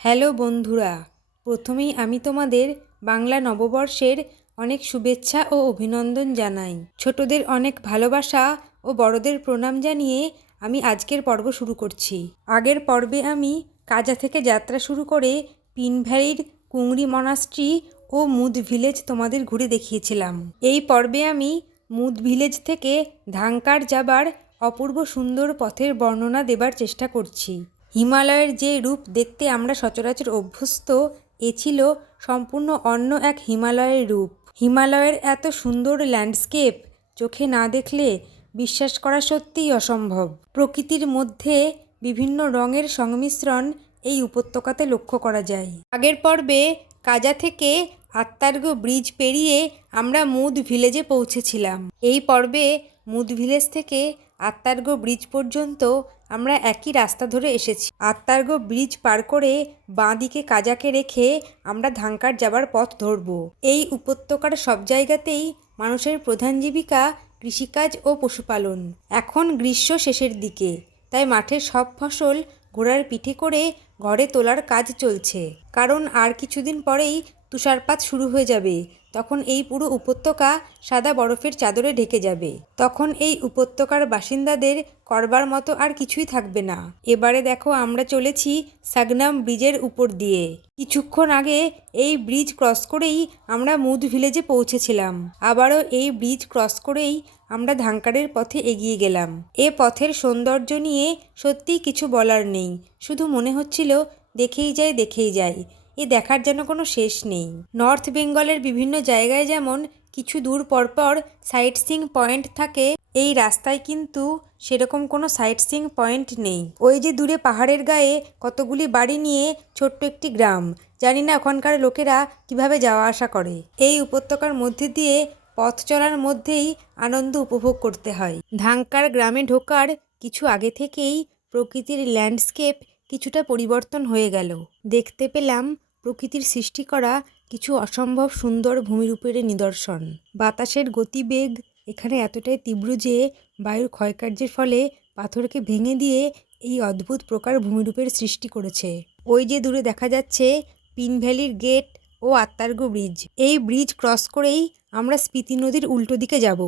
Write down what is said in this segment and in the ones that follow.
Hello বন্ধুরা, প্রথমেই আমি তোমাদের বাংলা নববর্ষের অনেক শুভেচ্ছা ও অভিনন্দন জানাই। ছোটদের অনেক ভালোবাসা ও বড়দের প্রণাম জানিয়ে আমি আজকের পর্ব শুরু করছি। আগের পর্বে আমি কাজা থেকে যাত্রা শুরু করে পিনভ্যালির কুংড়ি মনাস্ট্রি ও মুদ ভিলেজ তোমাদের ঘুরে দেখিয়েছিলাম। এই পর্বে আমি মুদ ভিলেজ থেকে ধাঙ্কার যাবার অপূর্ব সুন্দর পথের বর্ণনা দেবার চেষ্টা করছি। হিমালয়ের যে রূপ দেখতে আমরা সচরাচর অভ্যস্ত, এ ছিল সম্পূর্ণ অন্য এক হিমালয়ের রূপ। হিমালয়ের এত সুন্দর ল্যান্ডস্কেপ চোখে না দেখলে বিশ্বাস করা সত্যিই অসম্ভব। প্রকৃতির মধ্যে বিভিন্ন রঙের সংমিশ্রণ এই উপত্যকাতে লক্ষ্য করা যায়। আগের পর্বে কাজা থেকে আত্মার্গ ব্রিজ পেরিয়ে আমরা মুদ ভিলেজে পৌঁছেছিলাম। এই পর্বে মুদ ভিলেজ থেকে আত্মার্গ ব্রিজ পর্যন্ত আমরা একই রাস্তা ধরে এসেছি। আত্মার্গ ব্রিজ পার করে বাঁ দিকে কাজাকে রেখে আমরা ধাঙ্কার যাবার পথ ধরব। এই উপত্যকার সব জায়গাতেই মানুষের প্রধান জীবিকা কৃষিকাজ ও পশুপালন। এখন গ্রীষ্ম শেষের দিকে, তাই মাঠের সব ফসল ঘোড়ার পিঠে করে ঘরে তোলার কাজ চলছে। কারণ আর কিছুদিন পরেই তুষারপাত শুরু হয়ে যাবে। তখন এই পুরো উপত্যকা সাদা বরফের চাদরে ঢেকে যাবে। তখন এই উপত্যকার বাসিন্দাদের করবার মতো আর কিছুই থাকবে না। এবারে দেখো আমরা চলেছি সাগনাম ব্রিজের উপর দিয়ে। কিছুক্ষণ আগে এই ব্রিজ ক্রস করেই আমরা মুদ ভিলেজে পৌঁছেছিলাম। আবারও এই ব্রিজ ক্রস করেই আমরা ধাঙ্কারের পথে এগিয়ে গেলাম। এ পথের সৌন্দর্য নিয়ে সত্যিই কিছু বলার নেই। শুধু মনে হচ্ছিল, দেখেই যাই দেখেই যাই। এ দেখার যেন কোনো শেষ নেই। নর্থ বেঙ্গলের বিভিন্ন জায়গায় যেমন কিছু দূর পরপর সাইট সিং পয়েন্ট থাকে, এই রাস্তায় কিন্তু সেরকম কোনো সাইট সিং পয়েন্ট নেই। ওই যে দূরে পাহাড়ের গায়ে কতগুলি বাড়ি নিয়ে ছোট্ট একটি গ্রাম, জানি না ওখানকার লোকেরা কীভাবে যাওয়া আসা করে। এই উপত্যকার মধ্যে দিয়ে পথ চলার মধ্যেই আনন্দ উপভোগ করতে হয়। ধাঙ্কার গ্রামে ঢোকার কিছু আগে থেকেই প্রকৃতির ল্যান্ডস্কেপ কিছুটা পরিবর্তন হয়ে গেল। দেখতে পেলাম প্রকৃতির সৃষ্টি করা কিছু অসম্ভব সুন্দর ভূমিরূপের নিদর্শন। বাতাসের গতিবেগ এখানে এতটাই তীব্র যে বায়ুর ক্ষয়কার্যের ফলে পাথরকে ভেঙে দিয়ে এই অদ্ভুত প্রকার ভূমিরূপের সৃষ্টি করেছে। ওই যে দূরে দেখা যাচ্ছে পিন ভ্যালির গেট ও আত্মার্গ ব্রিজ। এই ব্রিজ ক্রস করেই আমরা স্পিতি নদীর উল্টো দিকে যাব।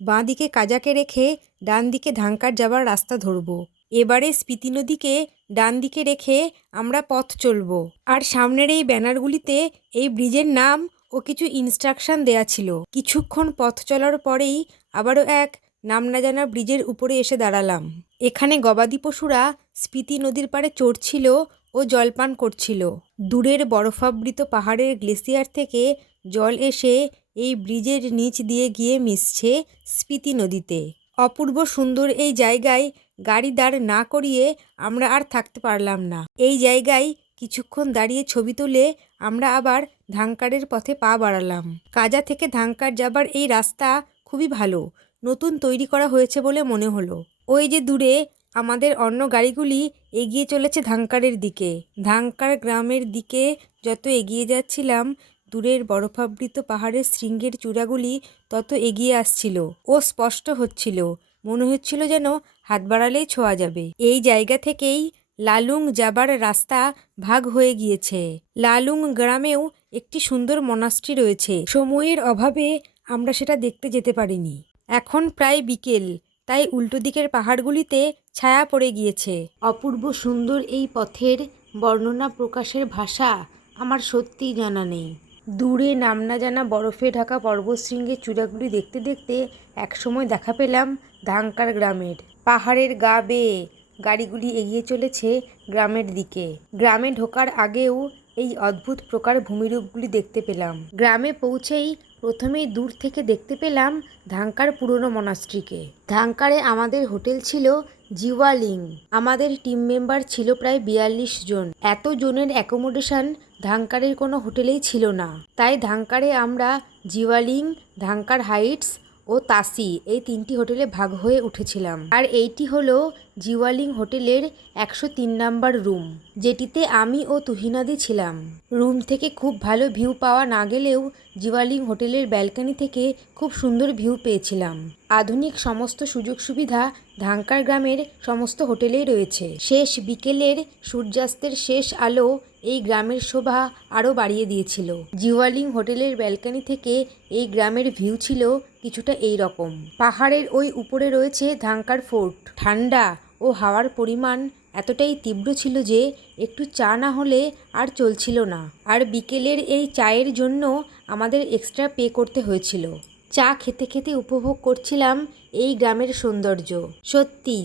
বাঁ দিকে কাজাকে রেখে ডান দিকে ধাঙ্কার যাবার রাস্তা ধরব। এবারে স্পিতি নদীকে ডান দিকে রেখে আমরা পথ চলব। আর সামনের এই ব্যানারগুলিতে এই ব্রিজের নাম ও কিছু ইনস্ট্রাকশন দেয়া ছিল। কিছুক্ষণ পথ চলার পরেই আবারও এক নাম না জানা ব্রিজের উপরে এসে দাঁড়ালাম। এখানে গবাদি পশুরা স্পিতি নদীর পাড়ে চড়ছিল ও জলপান করছিল। দূরের বরফাবৃত পাহাড়ের গ্লেসিয়ার থেকে জল এসে এই ব্রিজের নিচ দিয়ে গিয়ে মিশছে স্পিতি নদীতে। অপূর্ব সুন্দর এই জায়গায় গাড়ি দাঁড় না করিয়ে আমরা আর থাকতে পারলাম না। এই জায়গায় কিছুক্ষণ দাঁড়িয়ে ছবি তুলে আমরা আবার ধাঙ্কারের পথে পা বাড়ালাম। কাজা থেকে ধাঙ্কার যাবার এই রাস্তা খুবই ভালো, নতুন তৈরি করা হয়েছে বলে মনে হলো। ওই যে দূরে আমাদের অন্য গাড়িগুলি এগিয়ে চলেছে ধাঙ্কারের দিকে। ধাঙ্কার গ্রামের দিকে যত এগিয়ে যাচ্ছিলাম, দূরের বরফাবৃত পাহাড়ের শৃঙ্গের চূড়াগুলি তত এগিয়ে আসছিল ও স্পষ্ট হচ্ছিল। মনে হচ্ছিল যেন হাত বাড়ালেই ছোঁয়া যাবে। এই জায়গা থেকেই লালুং যাবার রাস্তা ভাগ হয়ে গিয়েছে। লালুং গ্রামেও একটি সুন্দর মনাস্ট্রি রয়েছে। সময়ের অভাবে আমরা সেটা দেখতে যেতে পারিনি। এখন প্রায় বিকেল, তাই উল্টো দিকের পাহাড়গুলিতে ছায়া পড়ে গিয়েছে। অপূর্ব সুন্দর এই পথের বর্ণনা প্রকাশের ভাষা আমার সত্যিই জানা নেই। দূরে নাম না জানা বরফে ঢাকা পর্বতশৃঙ্গের চূড়াগুলি দেখতে দেখতে একসময় দেখা পেলাম ধাঙ্কার গ্রামের। পাহাড়ের গা বেয়ে গাড়িগুলি এগিয়ে চলেছে গ্রামের দিকে। গ্রামে ঢোকার আগেও এই অদ্ভুত প্রকার ভূমিরূপগুলি দেখতে পেলাম। গ্রামে পৌঁছেই প্রথমেই দূর থেকে দেখতে পেলাম ধাঙ্কার পুরনো মনাস্ট্রিকে। ধাঙ্কারে আমাদের হোটেল ছিল জিওয়ালিং। আমাদের টিম মেম্বার ছিল প্রায় বিয়াল্লিশ জন। এত জনের অ্যাকোমোডেশন ধাঙ্কারের কোনো হোটেলেই ছিল না। তাই ধাঙ্কারে আমরা জিওয়ালিং ধাঙ্কার হাইটস ও তাসি, এই তিনটি হোটেলে ভাগ হয়ে উঠেছিলাম। আর এইটি হলো জিওয়ালিং হোটেলের একশো তিন নাম্বার রুম, যেটিতে আমি ও তুহিনাদি ছিলাম। রুম থেকে খুব ভালো ভিউ পাওয়া না গেলেও জিওয়ালিং হোটেলের ব্যালকনি থেকে খুব সুন্দর ভিউ পেয়েছিলাম। আধুনিক সমস্ত সুযোগ সুবিধা ধাঙ্কার গ্রামের সমস্ত হোটেলেই রয়েছে। শেষ বিকেলের সূর্যাস্তের শেষ আলো এই গ্রামের শোভা আরও বাড়িয়ে দিয়েছিল। জিওয়ালিং হোটেলের ব্যালকনি থেকে এই গ্রামের ভিউ ছিল কিছুটা এই রকম। পাহাড়ের ওই উপরে রয়েছে ধাঙ্কার ফোর্ট। ঠান্ডা ও হাওয়ার পরিমাণ এতটাই তীব্র ছিল যে একটু চা না হলে আর চলছিল না। আর বিকেলের এই চায়ের জন্য আমাদের এক্সট্রা পে করতে হয়েছিল। চা খেতে খেতে উপভোগ করছিলাম এই গ্রামের সৌন্দর্য। সত্যি,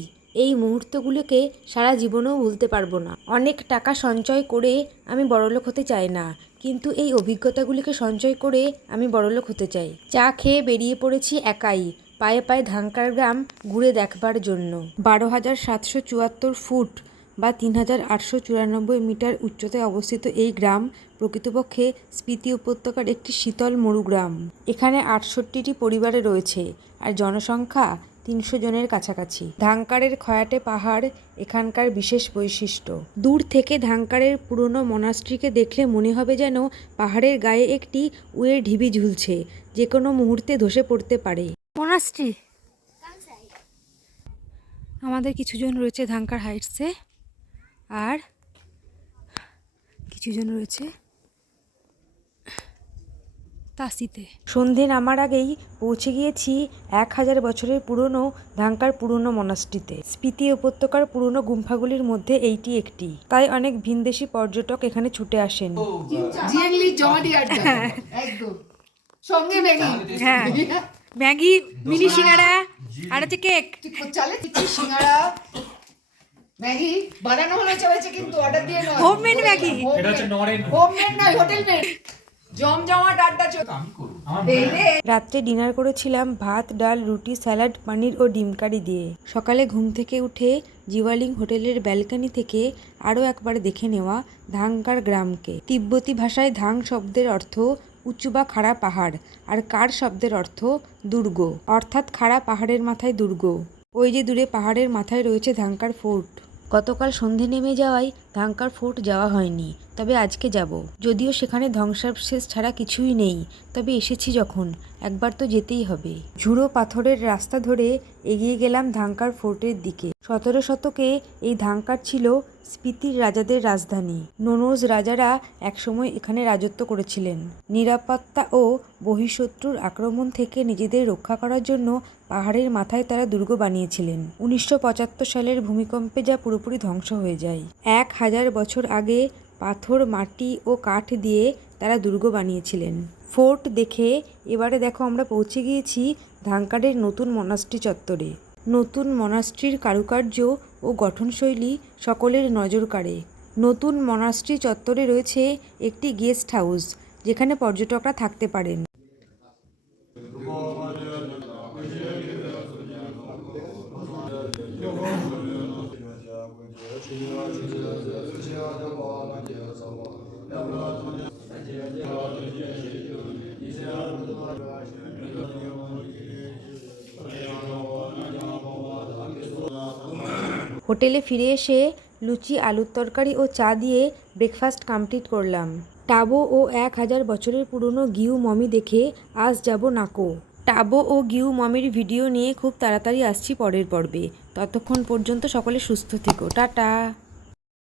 এই মুহূর্তগুলোকে সারা জীবনেও ভুলতে পারব না। অনেক টাকা সঞ্চয় করে আমি বড়লোক হতে চাই না। কিন্তু এই অভিজ্ঞতাগুলিকে সঞ্চয় করে আমি বড়লোক হতে চাই। চা খেয়ে বেরিয়ে পড়েছি একাই। পায়ে পায়ে ধাঙ্কার গ্রাম ঘুরে দেখবার জন্য। বারো হাজার সাতশো চুয়াত্তর ফুট বা তিন হাজার আটশো চুরানব্বই মিটার উচ্চতায় অবস্থিত এই গ্রাম প্রকৃতপক্ষে স্পিতি উপত্যকার একটি শীতল মরুগ্রাম। এখানে আটষট্টিটি পরিবারে রয়েছে, আর জনসংখ্যা তিনশো জনের কাছাকাছি। ধাঙ্কারের খয়াটে পাহাড় এখানকার বিশেষ বৈশিষ্ট্য। দূর থেকে ধাঙ্কারের পুরনো মনাস্ট্রিকে দেখলে মনে হবে যেন পাহাড়ের গায়ে একটি উয়ের ঢিবি ঝুলছে যে কোনো মুহূর্তে ধসে পড়তে পারে। মনাস্ট্রি? আমাদের কিছুজন রয়েছে ধাঙ্কার হাইটসে আর কিছুজন রয়েছে তাসিতে। সন্ধে নামার আগেই পৌঁছে গিয়েছি এক হাজার বছরের পুরনো ধাঙ্কার পুরনো মনাস্ট্রিতে। স্পিতি উপত্যকার পুরনো গুম্ফাগুলির মধ্যে এইটি একটি। তাই অনেক ভিনদেশি পর্যটক এখানে ছুটে আসেন। জিয়াংলি জমাটি আড্ডা একদম। সঙ্গে ম্যাগি। হ্যাঁ। ম্যাগি মিনি সিঙ্গারা আর হচ্ছে কেক। চালে সিঙ্গারা? ম্যাগি বানানো হয়েছে হয়েছে কিন্তু অর্ডার দিয়ে নয়। ম্যাগি। এটা হচ্ছে নরেন। হোমমেড নয় হোটেল মেড জমজমাট আড্ডা চল আমি করব। রাত্রে ডিনার করেছিলাম ভাত ডাল রুটি স্যালাড পনির ও ডিম কারি দিয়ে। সকালে ঘুম থেকে উঠে জিওয়ালিং হোটেলের ব্যালকনি থেকে আরও একবার দেখে নেওয়া ধাংকার গ্রামকে। তিব্বতী ভাষায় ধাং শব্দের অর্থ উঁচু বা খাড়া পাহাড় আর কার শব্দের অর্থ দুর্গ। অর্থাৎ খাড়া পাহাড়ের মাথায় দুর্গ। ওই যে দূরে পাহাড়ের মাথায় রয়েছে ধাঙ্কার ফোর্ট। গতকাল সন্ধে নেমে যাওয়ায় ধাঙ্কার ফোর্ট যাওয়া হয়নি, তবে আজকে যাব। যদিও সেখানে ধ্বংসাবশেষ ছাড়া কিছুই নেই, তবে এসেছি যখন, একবার তো যেতেই হবে। ঝুড়ো পাথরের রাস্তা ধরে এগিয়ে গেলাম ধাঙ্কার ফোর্টের দিকে। সতেরো শতকে এই ধাঙ্কার ছিল স্পিতির রাজাদের রাজধানী। নোনোজ রাজারা একসময় এখানে রাজত্ব করেছিলেন। নিরাপত্তা ও বহিঃশত্রুর আক্রমণ থেকে নিজেদের রক্ষা করার জন্য পাহাড়ের মাথায় তারা দুর্গ বানিয়েছিলেন। উনিশশো পঁচাত্তর সালের ভূমিকম্পে যা পুরোপুরি ধ্বংস হয়ে যায়। এক হাজার বছর আগে পাথর, মাটি ও কাঠ দিয়ে তারা দুর্গ বানিয়েছিলেন। ফোর্ট দেখে এবারে দেখো আমরা পৌঁছে গিয়েছি ধাঙ্কারের নতুন মনাস্ট্রি চত্বরে। নতুন মনাস্ট্রির কারুকার্য ও গঠনশৈলী সকলের নজর কাড়ে। নতুন মনাস্ট্রি চত্বরে রয়েছে একটি গেস্ট হাউস, যেখানে পর্যটকরা থাকতে পারেন। হোটেলে ফিরে এসে লুচি, আলুর তরকারি ও চা দিয়ে ব্রেকফাস্ট কমপ্লিট করলাম। টাবো ও এক হাজার বছরের পুরনো গিউ মমি দেখে আজ যাব নাকো। টাবো ও গিউ মমির ভিডিও নিয়ে খুব তাড়াতাড়ি আসছি পরের পর্বে। ততক্ষণ পর্যন্ত সকলে সুস্থ থেকো। টাটা!